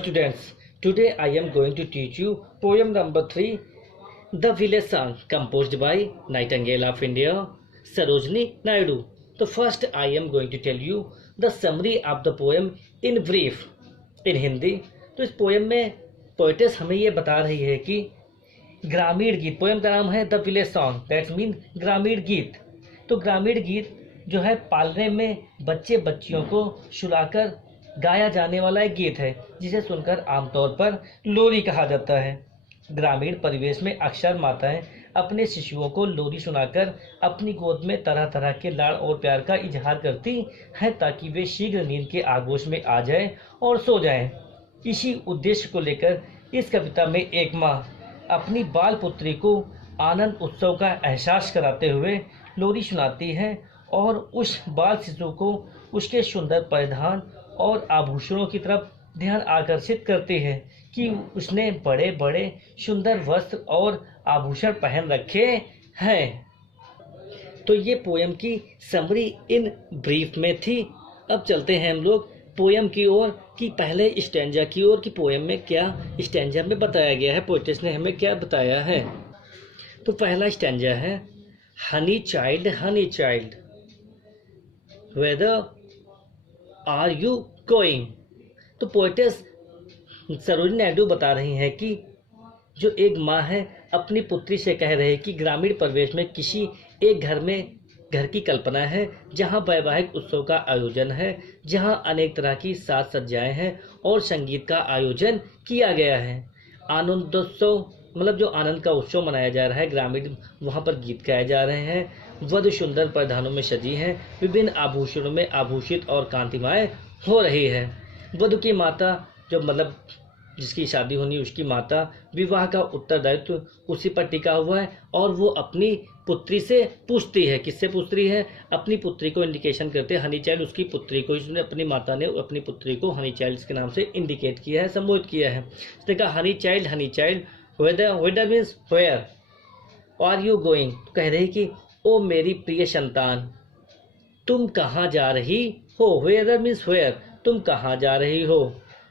students, today I am going to teach you poem number 3, The Village Song, composed by Nightingale of India, Sarojini Naidu. So first I am going to tell you the summary of the poem in brief, in Hindi. तो इस poem में poetess हमें ये बता रही है कि ग्रामीण गीत, पोएम का नाम है the village song, that's mean ग्रामीण गीत। तो ग्रामीण गीत जो है पालने में बच्चे बच्चियों को सुलाकर गाया जाने वाला एक गीत है, जिसे सुनकर आमतौर पर लोरी कहा जाता है। ग्रामीण परिवेश में अक्सर माताएं अपने शिशुओं को लोरी सुनाकर अपनी गोद में तरह तरह के लाड़ और प्यार का इजहार करती हैं, ताकि वे शीघ्र नींद के आगोश में आ जाएं और सो जाएं। इसी उद्देश्य को लेकर इस कविता में एक माँ अपनी बाल पुत्री को आनंद उत्सव का एहसास कराते हुए लोरी सुनाती है और उस बाल शिशु को उसके सुंदर परिधान और आभूषणों की तरफ ध्यान आकर्षित करती है कि उसने बड़े बड़े सुंदर वस्त्र और आभूषण पहन रखे हैं। तो ये पोएम की समरी इन ब्रीफ में थी। अब चलते हैं हम लोग पोएम की ओर कि पहले स्टैंजा की ओर कि पोएम में क्या स्टैंजा में बताया गया है, पोएटेस ने हमें क्या बताया है। तो पहला स्टैंजा है honey child whither are you going. तो पोएटेस सरोजिनी नायडू बता रही हैं कि जो एक माँ है अपनी पुत्री से कह रहे कि ग्रामीण परिवेश में किसी एक घर की कल्पना है जहाँ वैवाहिक उत्सव का आयोजन है, जहाँ अनेक तरह की साज सज्जाएं हैं और संगीत का आयोजन किया गया है। आनंदोत्सव मतलब जो आनंद का उत्सव मनाया जा रहा है, ग्रामीण वहाँ पर गीत गाए जा रहे हैं। वधु सुंदर परिधानों में सजी है, विभिन्न आभूषणों में आभूषित और कांतिमाएं हो रही है। वधु की माता जो मतलब जिसकी शादी होनी उसकी माता विवाह का उत्तरदायित्व उसी पर टिका हुआ है और वो अपनी पुत्री से पूछती है। किससे पूछ रही है? अपनी पुत्री को इंडिकेशन करते हैं हनी चाइल्ड, उसकी पुत्री को, इसने अपनी माता ने अपनी पुत्री को हनी चाइल्ड के नाम से इंडिकेट किया है, संबोधित किया है। उसने कहा honey child whither means where are you going. कह रही कि ओ मेरी प्रिय संतान तुम कहाँ जा रही हो। वेदर मीन्स वेयर, तुम कहाँ जा रही हो।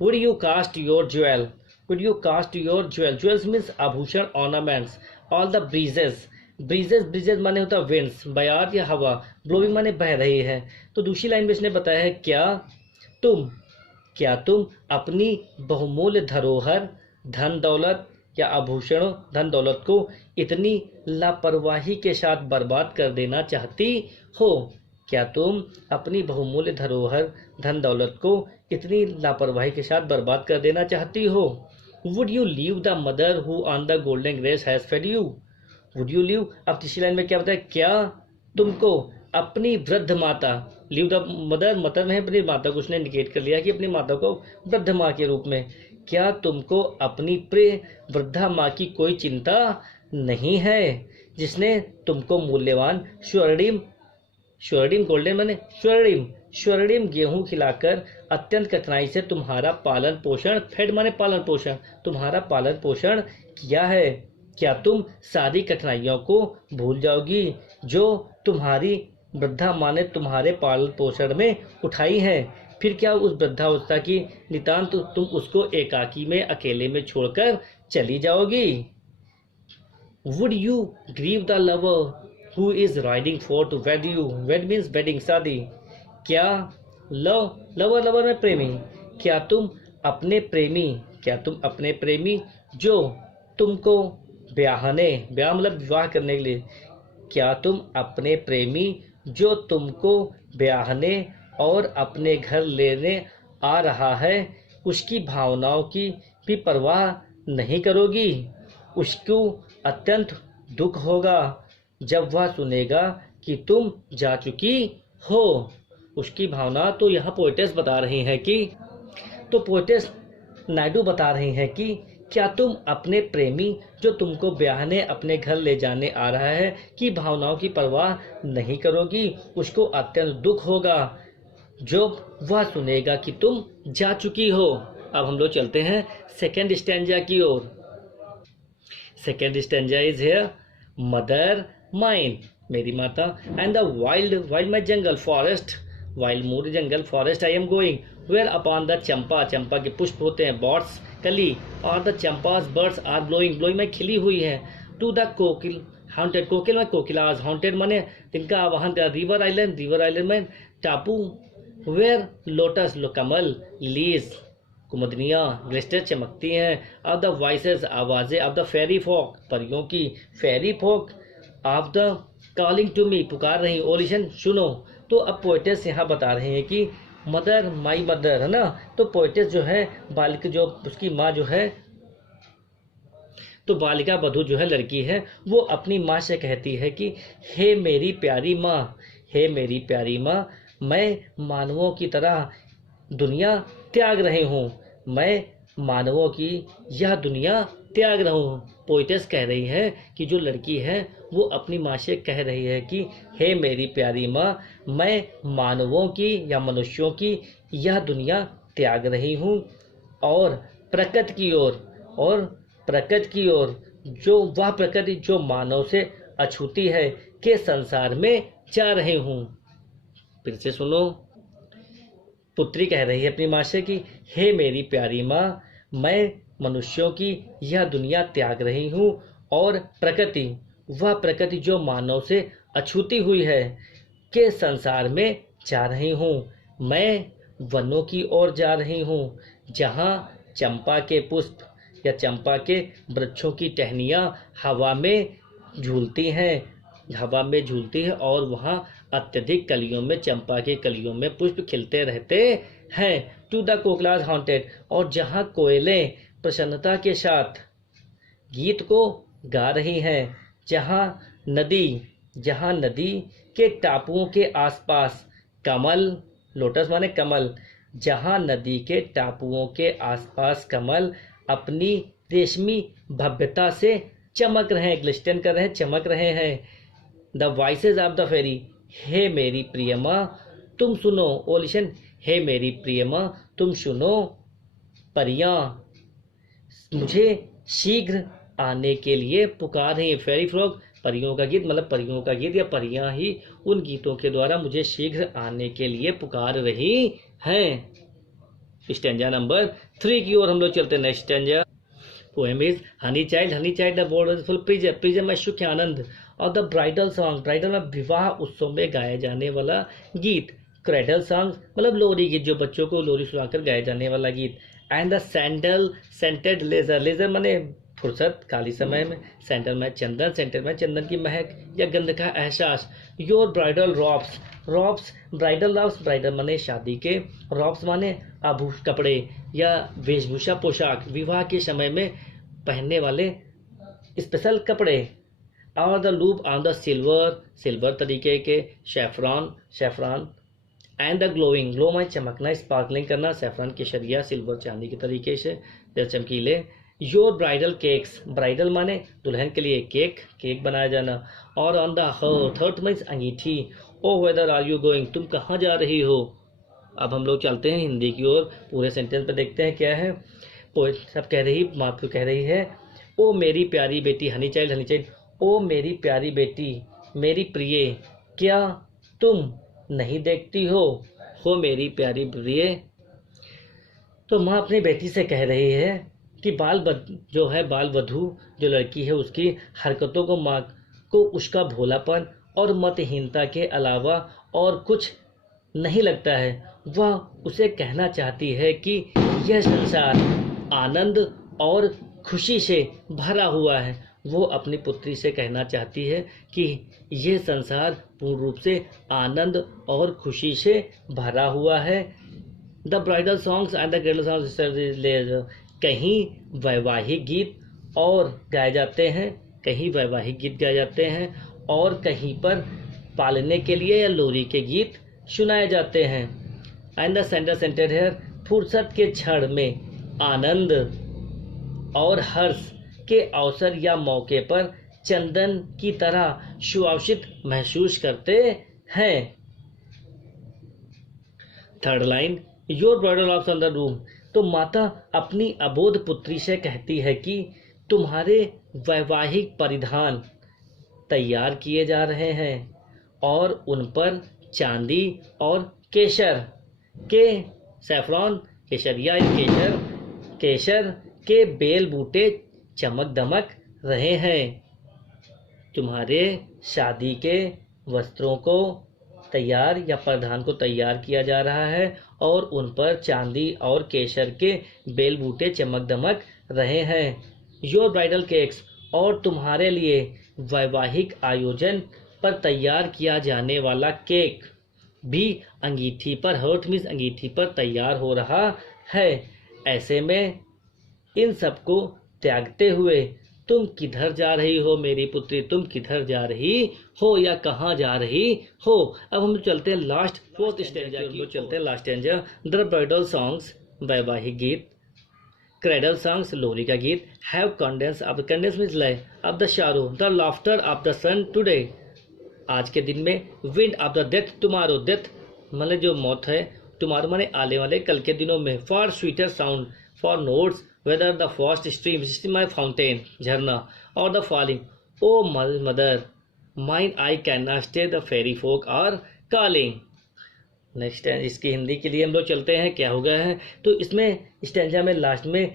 Would you cast your jewel? Would you cast your jewel? Jewels means आभूषण, ornaments, all the breezes माने होता winds, बयार या हवा, blowing माने बह रही है। तो दूसरी लाइन में इसने बताया है क्या तुम अपनी बहुमूल्य धरोहर धन दौलत या आभूषणों धन दौलत को इतनी लापरवाही के साथ बर्बाद कर देना चाहती हो। क्या तुम अपनी बहुमूल्य धरोहर धन दौलत को इतनी लापरवाही के साथ बर्बाद कर देना चाहती हो। Would you leave the mother who on the golden grace has fed you. Would you leave, अब तीसरी लाइन में क्या बताया, क्या तुमको अपनी वृद्ध माता, लीव द मदर में अपनी माता को उसने इंडिकेट कर लिया कि अपनी माता को वृद्ध माँ के रूप में, क्या तुमको अपनी प्रिय वृद्धा माँ की कोई चिंता नहीं है जिसने तुमको मूल्यवान स्वर्णिम गोल्डन माने स्वर्णिम गेहूं खिलाकर अत्यंत कठिनाई से तुम्हारा पालन पोषण, फेड माने पालन पोषण, तुम्हारा पालन पोषण किया है। क्या तुम सारी कठिनाइयों को भूल जाओगी जो तुम्हारी वृद्धा माँ ने तुम्हारे पालन पोषण में उठाई है। फिर क्या उस वृद्धावस्था की नितांत तुम उसको एकाकी में अकेले में छोड़कर चली जाओगी। Would you grieve the lover who is riding for to wed you। wed means wedding, शादी। क्या लवर में प्रेमी, क्या तुम अपने प्रेमी जो तुमको ब्याह मतलब विवाह करने के लिए, क्या तुम अपने प्रेमी जो तुमको ब्याहने और अपने घर लेने आ रहा है उसकी भावनाओं की भी परवाह नहीं करोगी। उसको अत्यंत दुख होगा जब वह सुनेगा कि तुम जा चुकी हो। उसकी भावना तो यहाँ पोएटेस बता रही हैं कि, तो पोएटेस नायडू बता रही हैं कि क्या तुम अपने प्रेमी जो तुमको ब्याहने अपने घर ले जाने आ रहा है की भावनाओं की परवाह नहीं करोगी। उसको अत्यंत दुख होगा जब वह सुनेगा कि तुम जा चुकी हो। अब हम लोग चलते हैं सेकेंड स्टैंजा की ओर। Second stanza is here mother mine, मेरी माता, and the wild my jungle, forest wild mood jungle forest I am going where upon the champa, चंपा के पुष्प होते हैं, बॉट्स कली, और the champas birds are blowing, blowing में खिली हुई है, टू द कोकिल हाउंटेड, कोकिल में कोकिलाज, हाउंटेड माने जिनका आवाहन कर, रिवर आइलैंड, रिवर आइलैंड में टापू, वेयर लोटस कमल, लीज कुमुदनियाँ, ग्लिस्टर चमकती हैं, ऑफ द वॉइसेस आवाज़ें, ऑफ द फेरी फोक परियों की, fairy folk, of the calling to me पुकार रही, ओ लिसन सुनो। तो अब पोइटेस यहाँ बता रहे हैं कि मदर माई मदर है ना, तो पोइटेस जो है बालिका जो उसकी माँ जो है, तो बालिका बधू जो है लड़की है, वो अपनी माँ से कहती है कि हे मेरी प्यारी माँ, हे मेरी प्यारी माँ, मैं मानवों की तरह दुनिया त्याग रही हूँ, मैं मानवों की यह दुनिया त्याग रहा हूँ। पोइटेस कह रही है कि जो लड़की है वो अपनी माँ से कह रही है कि हे मेरी प्यारी माँ, मैं मानवों की या मनुष्यों की यह दुनिया त्याग रही हूँ और प्रकृति की ओर, और प्रकृति की ओर, जो वह प्रकृति जो मानव से अछूती है के संसार में जा रही हूँ। फिर से सुनो, पुत्री कह रही है अपनी माँ से कि हे मेरी प्यारी माँ, मैं मनुष्यों की यह दुनिया त्याग रही हूँ और प्रकृति, वह प्रकृति जो मानव से अछूती हुई है के संसार में जा रही हूँ। मैं वनों की ओर जा रही हूँ जहाँ चंपा के पुष्प या चंपा के वृक्षों की टहनियाँ हवा में झूलती हैं, हवा में झूलती है, और वहाँ अत्यधिक कलियों में, चंपा के कलियों में पुष्प खिलते रहते हैं। टू द कोकिलाज हॉन्टेड, और जहाँ कोयलें प्रसन्नता के साथ गीत को गा रही हैं, जहाँ नदी के टापुओं के आसपास कमल, लोटस माने कमल, जहाँ नदी के टापुओं के आसपास कमल अपनी रेशमी भव्यता से चमक रहे हैं, ग्लिस्टन कर रहे हैं, चमक रहे हैं। द वॉइसेज ऑफ द फेरी, हे मेरी प्रिय माँ तुम सुनो, ओ लिसन, हे मेरी प्रिय माँ तुम सुनो, परियां मुझे शीघ्र आने के लिए पुकार रही हैं। फेरी फ्रॉग परियों का गीत, मतलब परियों का गीत या परियां ही उन गीतों के द्वारा मुझे शीघ्र आने के लिए पुकार रही हैं। स्टैंजा नंबर 3 की ओर हम लोग चलते हैं। Next stanza poem is honey child the board full prism, prism में सुख आनंद, और द ब्राइडल सॉन्ग, ब्राइडल में विवाह उत्सव में गाए जाने वाला गीत, क्रेडल सॉन्ग मतलब लोरी गीत, जो बच्चों को लोरी सुनाकर गाए जाने वाला गीत, and the sandal scented leisure, leisure माने फुर्सत खाली समय में, सैंडल में चंदन, सेंटेड में चंदन की महक या गंध का एहसास, your bridal robes, robes bridal robes, bridal माने शादी के, रॉब्स माने आभूषण कपड़े या वेशभूषा पोशाक, विवाह के समय में पहनने वाले स्पेशल कपड़े, और the loop on the silver, silver तरीके के, शेफरान एंड द ग्लोइंग, ग्लो में चमकना, स्पार्कलिंग करना, सेफ्रॉन केसरिया, सिल्वर चांदी के तरीके से चमकीले। योर ब्राइडल केक्स, ब्राइडल माने दुल्हन के लिए केक बनाया जाना, और ऑन द हर्ट मीन्स अंगीठी, O whither are you going, तुम कहाँ जा रही हो। अब हम लोग चलते हैं हिंदी की ओर, पूरे सेंटेंस पे देखते हैं क्या है। पोएट सब कह रही, मातृ कह रही है, ओ मेरी प्यारी बेटी, हनी चाइल्ड, ओ मेरी प्यारी बेटी, मेरी प्रिय, क्या तुम नहीं देखती हो मेरी प्यारी प्रिय। तो माँ अपनी बेटी से कह रही है कि बाल वधू जो लड़की है उसकी हरकतों को माँ को उसका भोलापन और मतहीनता के अलावा और कुछ नहीं लगता है। वह उसे कहना चाहती है कि यह संसार आनंद और खुशी से भरा हुआ है। वो अपनी पुत्री से कहना चाहती है कि यह संसार पूर्ण रूप से आनंद और खुशी से भरा हुआ है। The bridal songs and the Gradle songs, कहीं वैवाहिक गीत और गाए जाते हैं, कहीं वैवाहिक गीत गाए जाते हैं और कहीं पर पालने के लिए या लोरी के गीत सुनाए जाते हैं। एंड द सेंटर सेंटेड है, फुर्सत के क्षण में आनंद और हर्ष के अवसर या मौके पर चंदन की तरह सुवासित महसूस करते हैं। Third line, your bridal of the room, तो माता अपनी अबोध पुत्री से कहती है कि तुम्हारे वैवाहिक परिधान तैयार किए जा रहे हैं और उन पर चांदी और केसर के सैफरॉन केसरिया केसर केसर के बेल बूटे चमक दमक रहे हैं। तुम्हारे शादी के वस्त्रों को तैयार या परिधान को तैयार किया जा रहा है और उन पर चांदी और केसर के बेल बूटे चमक दमक रहे हैं। योर ब्राइडल केक्स और तुम्हारे लिए वैवाहिक आयोजन पर तैयार किया जाने वाला केक भी अंगीठी पर हर्ट मीन्स अंगीठी पर तैयार हो रहा है। ऐसे में इन सबको त्यागते हुए तुम किधर जा रही हो मेरी पुत्री, तुम किधर जा रही हो या कहाँ जा रही हो। अब हम चलते हैं लास्ट फोर्थ स्टेंजा की, चलते हैं last stanza. The bridal songs वैवाहिक गीत, क्रेडल सॉन्ग्स लोरी का गीत, have cadence of cadence means लय of the sorrow, the laughter of the sun today आज के दिन में, wind of the death tomorrow, death मतलब जो मौत है, टुमारो माने आने वाले कल के दिनों में, far sweeter sound for notes whether the fast stream stream my fountain झरना और the falling O mother mine I can not stay the fairy folk और कॉलिंग। नेक्स्ट इसकी हिंदी के लिए हम लोग चलते हैं क्या हो गया है। तो इसमें स्टेंजा में लास्ट में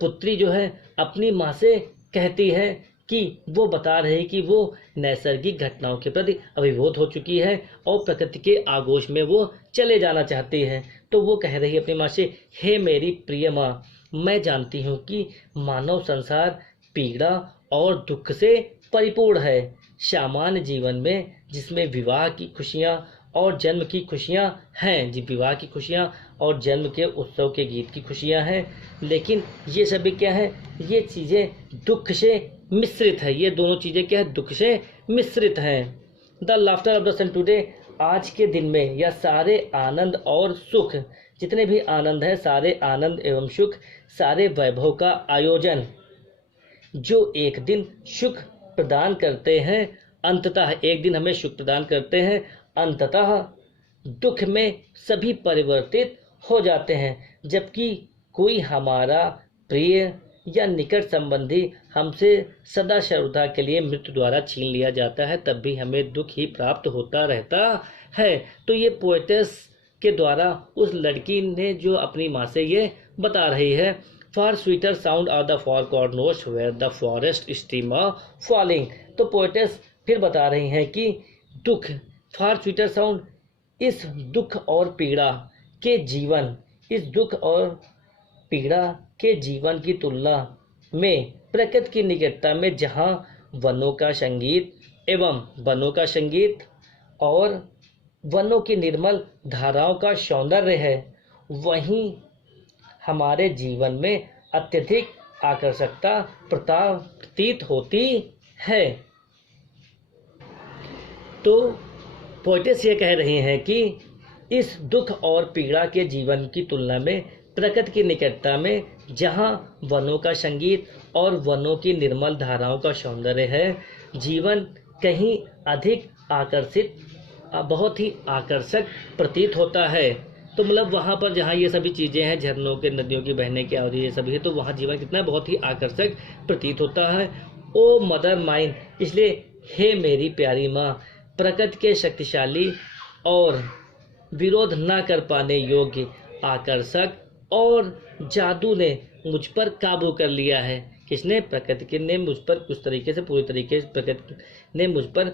पुत्री जो है अपनी माँ से कहती है कि वो बता रही कि वो नैसर्गिक घटनाओं के प्रति अभिभूत हो चुकी है और प्रकृति के आगोश में वो चले जाना चाहती है। तो वो कह रही है अपनी माँ से, हे मेरी प्रिय माँ, मैं जानती हूँ कि मानव संसार पीड़ा और दुख से परिपूर्ण है। सामान्य जीवन में जिसमें विवाह की खुशियाँ और जन्म की खुशियाँ हैं, जी विवाह की खुशियाँ और जन्म के उत्सव के गीत की खुशियाँ हैं, लेकिन ये सभी क्या है, ये चीज़ें दुख से मिश्रित है। ये दोनों चीज़ें क्या है, दुख से मिश्रित हैं। The laughter of the sun today आज के दिन में यह सारे आनंद और सुख, जितने भी आनंद है, सारे आनंद एवं सुख, सारे वैभव का आयोजन जो एक दिन सुख प्रदान करते हैं, अंततः एक दिन हमें सुख प्रदान करते हैं, अंततः दुख में सभी परिवर्तित हो जाते हैं। जबकि कोई हमारा प्रिय या निकट संबंधी हमसे सदा सर्वदा के लिए मृत्यु द्वारा छीन लिया जाता है, तब भी हमें दुख ही प्राप्त होता रहता है। तो ये पोएटेस के द्वारा उस लड़की ने जो अपनी माँ से ये बता रही है, for sweeter sound of the four chord notes where the forest stream falling. तो पोएटेस फिर बता रही हैं कि दुख, फॉर स्वीटर साउंड, इस दुख और पीड़ा के जीवन, इस दुख और पीड़ा के जीवन की तुलना में प्रकृति की निकटता में जहाँ वनों का संगीत और वनों की निर्मल धाराओं का सौंदर्य है, वहीं हमारे जीवन में अत्यधिक आकर्षकता प्रतीत होती है। तो पोएटेस ये कह रही हैं कि इस दुख और पीड़ा के जीवन की तुलना में प्रकृति की निकटता में जहाँ वनों का संगीत और वनों की निर्मल धाराओं का सौंदर्य है, जीवन कहीं अधिक आकर्षित, बहुत ही आकर्षक प्रतीत होता है। तो मतलब वहाँ पर जहाँ ये सभी चीज़ें हैं, झरनों के, नदियों की बहने की आवाज़, ये सभी है, तो वहाँ जीवन कितना बहुत ही आकर्षक प्रतीत होता है। ओ मदर माइन, इसलिए हे मेरी प्यारी माँ, प्रकृति के शक्तिशाली और विरोध न कर पाने योग्य आकर्षक और जादू ने मुझ पर काबू कर लिया है। किसने? प्रकृति ने मुझ पर कुछ तरीके से, पूरी तरीके से प्रकृति ने मुझ पर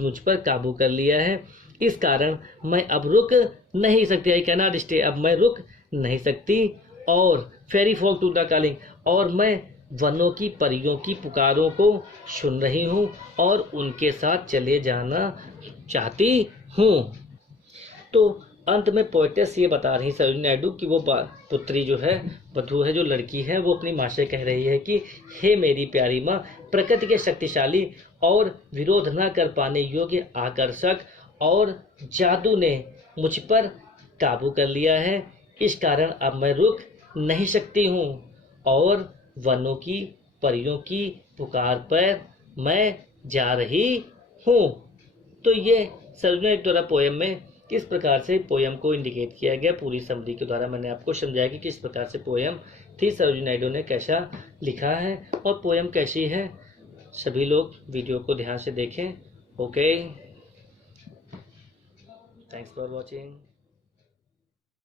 मुझ पर काबू कर लिया है। इस कारण मैं अब रुक नहीं सकती, आई कैन नॉट स्टे, अब मैं रुक नहीं सकती। और fairy folk to the calling, और मैं वनों की परियों की पुकारों को सुन रही हूँ और उनके साथ चले जाना चाहती हूँ। तो अंत में पोएटेस ये बता रही सरोजिनी नायडू कि वो पुत्री जो है, वधू है, जो लड़की है, वो अपनी माँ से कह रही है कि हे मेरी प्यारी माँ, प्रकृति के शक्तिशाली और विरोध न कर पाने योग्य आकर्षक और जादू ने मुझ पर काबू कर लिया है। इस कारण अब मैं रुक नहीं सकती हूँ और वनों की परियों की पुकार पर मैं जा रही हूँ। तो ये सरोजिनी नायडू द्वारा पोएम में किस प्रकार से पोएम को इंडिकेट किया गया, पूरी समरी के द्वारा मैंने आपको समझाया कि किस प्रकार से पोएम थी, सरोजिनी नायडू ने कैसा लिखा है और पोएम कैसी है। सभी लोग वीडियो को ध्यान से देखें। ओके। Thanks for watching.